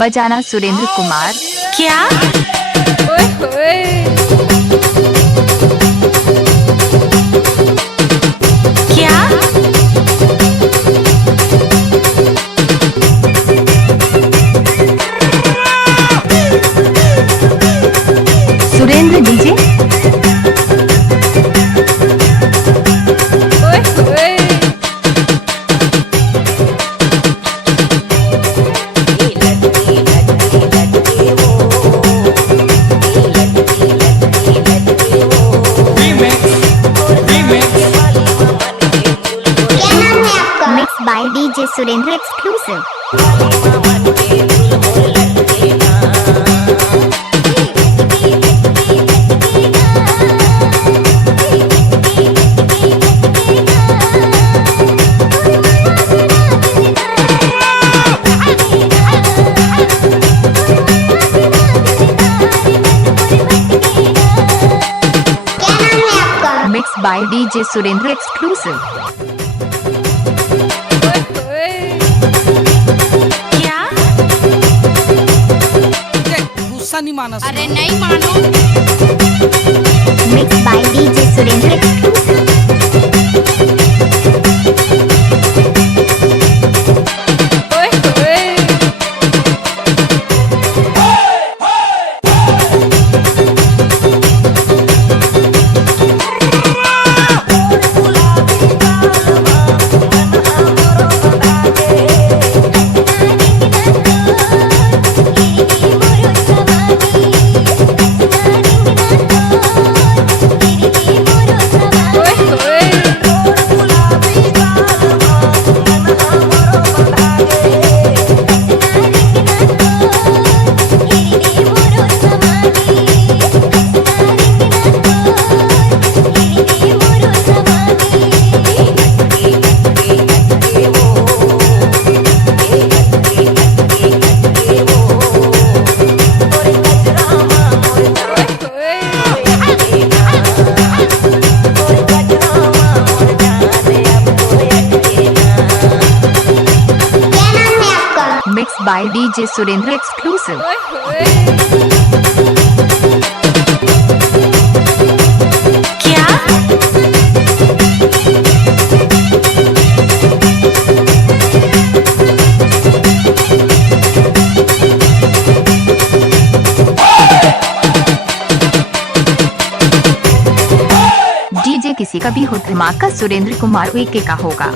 बजाना सुरेंद्र कुमार। क्या? ओए होए। क्या? सुरेंद्र डीजे। ओए होए। Mixed by DJ Surendra exclusive. Mixed by DJ Surendra exclusive। क्या? गुस्सा नहीं माना। अरे नहीं मानो। Mixed by DJ Surendra exclusive. ओए होए। ओए होए। Mixed by DJ Surendra exclusive। ओए होए। क्या? डीजे किसी का भी हो धमाका सुरेंद्र कुमार उइके का होगा।